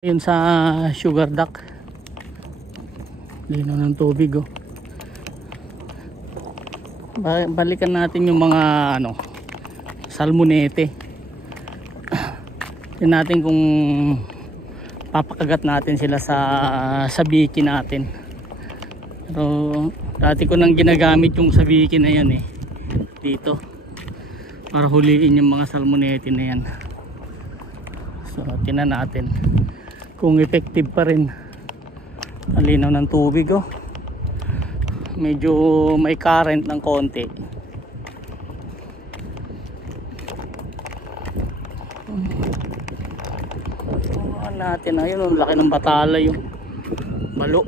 Yun sa sugar duck, lino ng tubig oh. Balikan natin yung mga salmonete. Tingnan natin kung papakagat natin sila sa biki natin. Pero dati ko nang ginagamit yung sa biki na yan dito para huliin yung mga salmonete na yan. So tingnan natin kung effective pa rin. Ang linaw ng tubig oh. Medyo may current ng konti. Natin ayun, ang laki ng batala yung balo.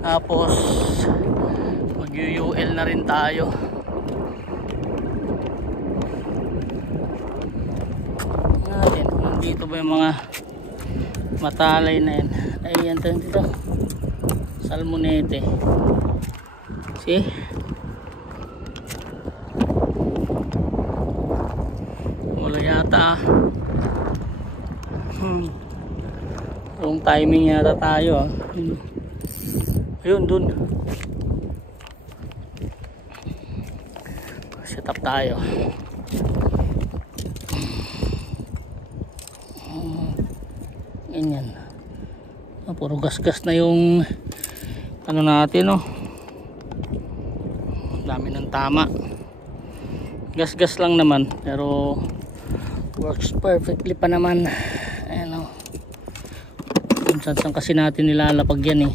Tapos mag-UUL na rin tayo. Natin kung dito ba yung mga matalay na yan. Ayan dito, salmonete. See? Wala yata. Wrong timing yata tayo Ayun dun. Set up tayo. Ganyan. Puro gas-gas na yung natin dami ng tama. Gas-gas lang naman pero works perfectly pa naman. Ayan kung saan kasi natin nilalapag yan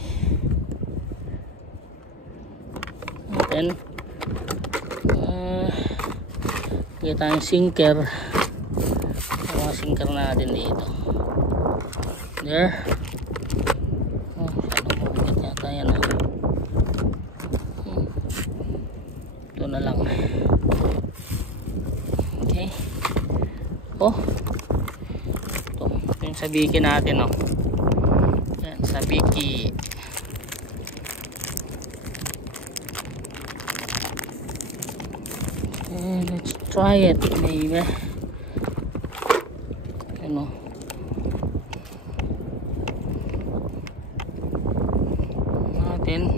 then kita tayong sinker. Mga sinker natin dito there. Mabugat yata yan ito na lang. Okay, ito yung sabiki natin yan, sabiki. Let's try it maybe. Natin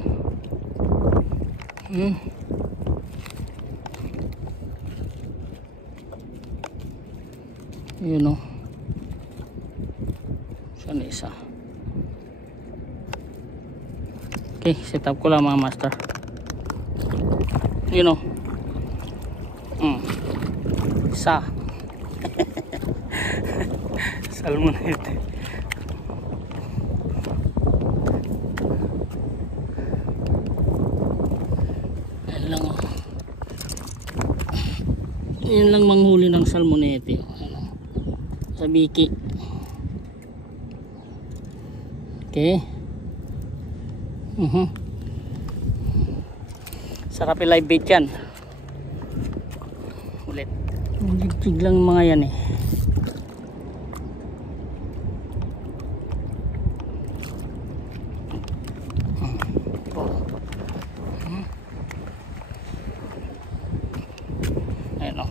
saan isa. Okay, set up ko lang mga master. Isa salmonete. Yan lang manghuli ng salmonete sa biki. Okay. Sarap i-live bait yan. Ulit jig lang mga yan ayun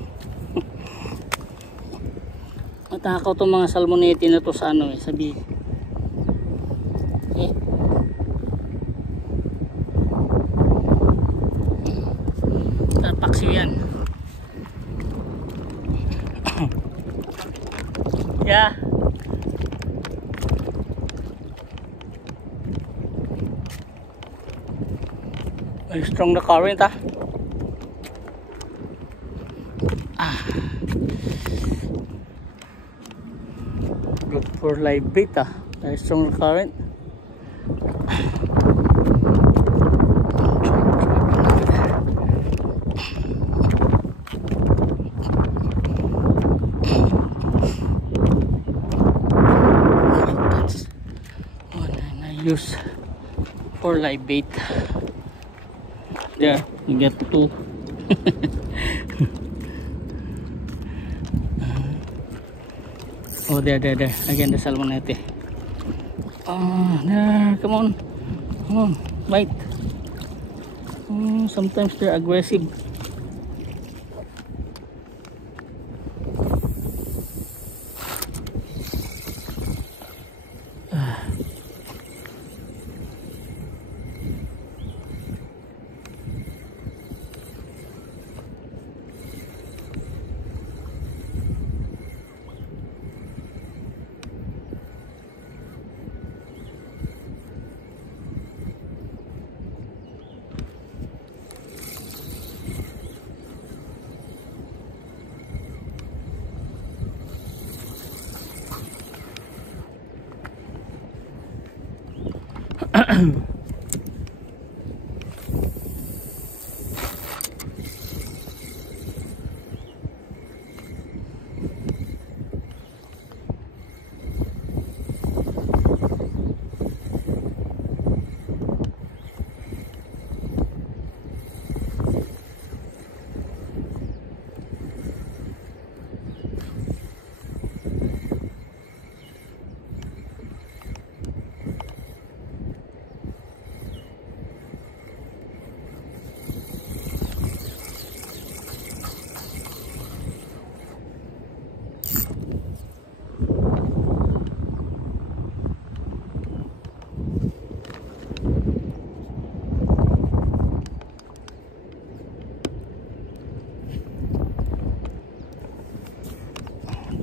matakaw itong mga salmonete na to sa sa biki. Paksiw yan. Yeah. Very strong the current good for live bait very strong the current. Use for live bait. There, you get two. Oh, there. Again, the salmonete. Oh, there, come on. Bite. Sometimes they're aggressive.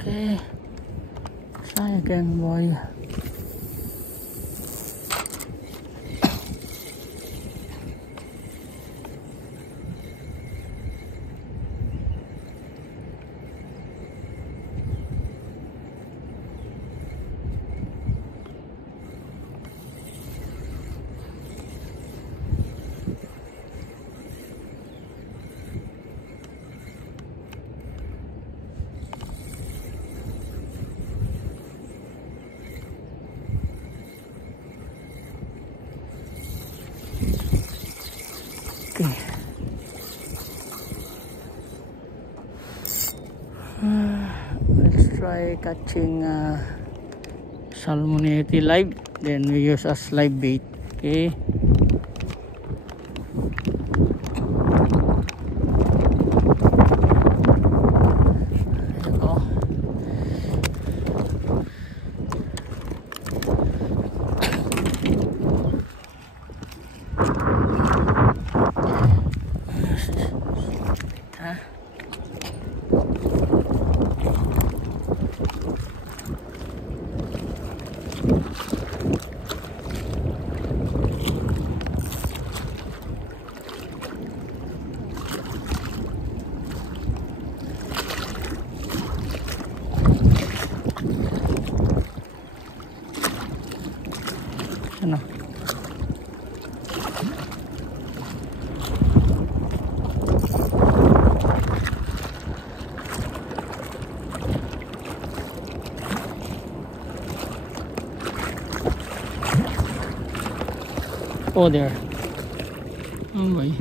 Okay, try again, boy. Okay. Let's try catching salmoneti live, then we use as live bait. Okay. Ano? Oh, there. Oh boy.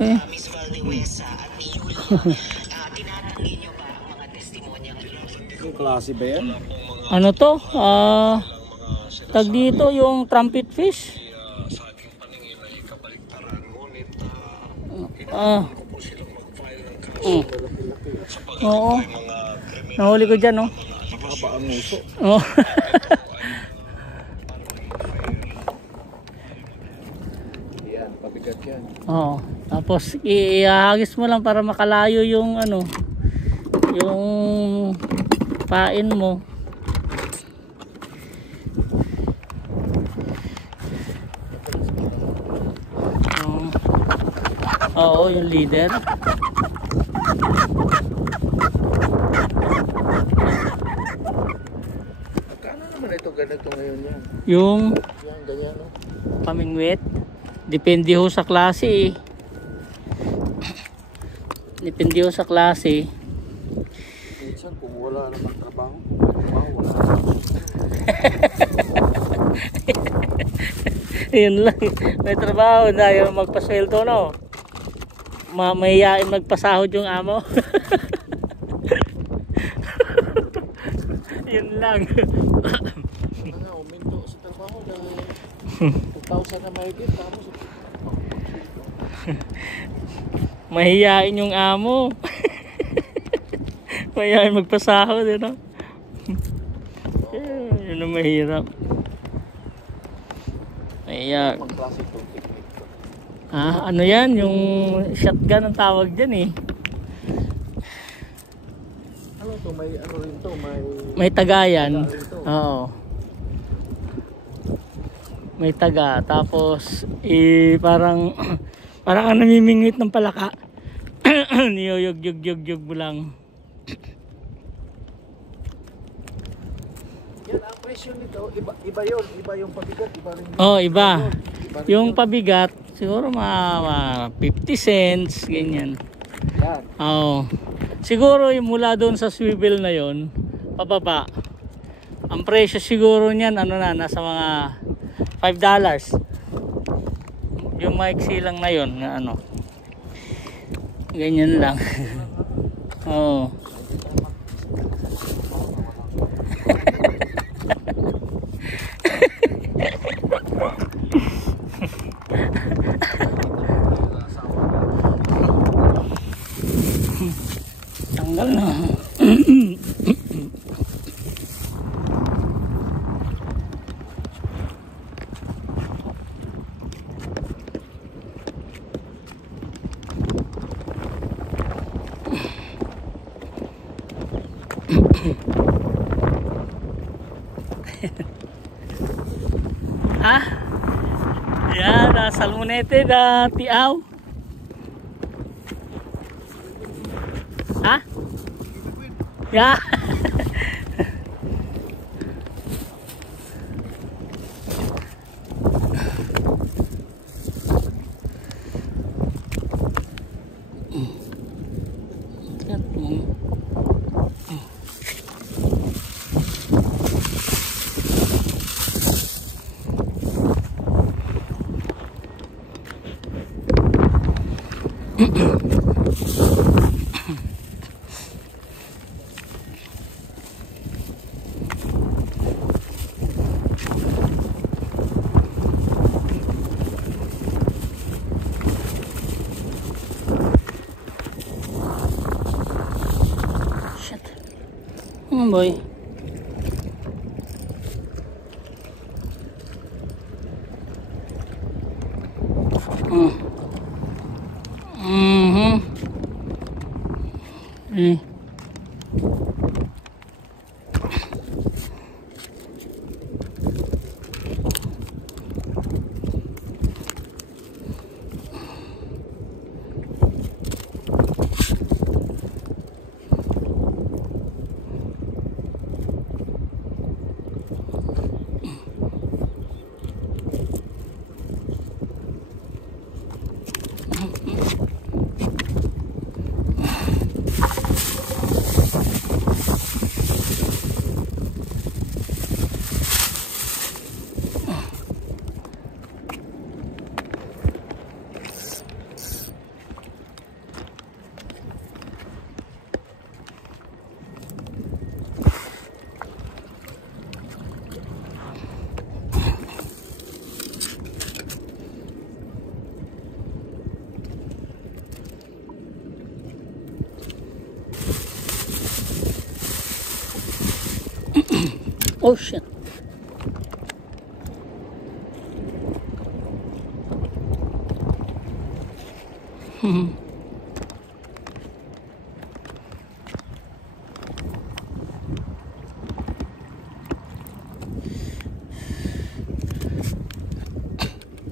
Eh. Miss Valdewesa at ni Yuli. Tinatanggi niyo ba ang mga testimonyang Yung klase ba yan? Ano to? Tag dito yung trumpet fish. Sa ating paningin ay kabaliktaran. Ngunit po silang mag-file ng kaso. Oo. Nahuli ko dyan, no? Mababa ang uso. Oo. Yan, pabigat yan. Oo. Tapos ihagis mo lang para makalayo yung ano, yung pain mo. Oo, yung leader. Magkano naman ito ganito ngayon yan? Yung Yan, ganyan no? pamingwit. Depende ho sa klase eh. Depende ho sa klase. Minsan kung wala naman trabaho, wala. Yun lang. May trabaho na yung magpasweldo, no? Mahihain magpasahod yung amo. Yun lang. Uminto sa trabaho dahil 2,000 na mahigit. Tapos Mahihain yung amo. Mahihain magpasahod, no? Yun ang mahirap. Mahihain. pang klase itong technique ko. Ano yan? Yung shotgun ang tawag dyan eh. Ano to? May ano rin to? May tagayan. Oo. May taga. Tapos parang parang namimingwit ng palaka. Niyuyug-yug-yug mo lang. Yan ang presyo nito. Iba yun. Iba yung pabigat. Iba rin. Oh, iba. Iba rin Yung yun. pabigat, siguro mga 50 cents, ganyan. Yan. Oo. Siguro yung mula doon sa swivel na yon, pababa. Ang presyo siguro niyan ano na nasa mga $5. Yung maiksi lang na yon, na ano. Ganyan lang. Oo. Tanggal na. Ha? Yan, salmonete da tiaw. Ha? Ya. Come on, boy. Oh shit.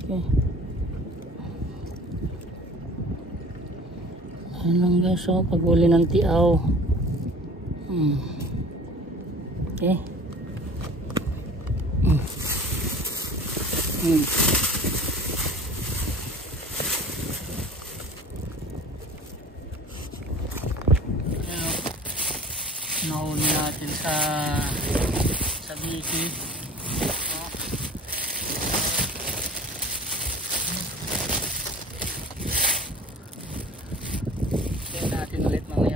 Okay. Ayan lang guys, so pag-uli ng tiaw. Okay. Nahuli natin sa biki. Tingnan natin ulit mamaya.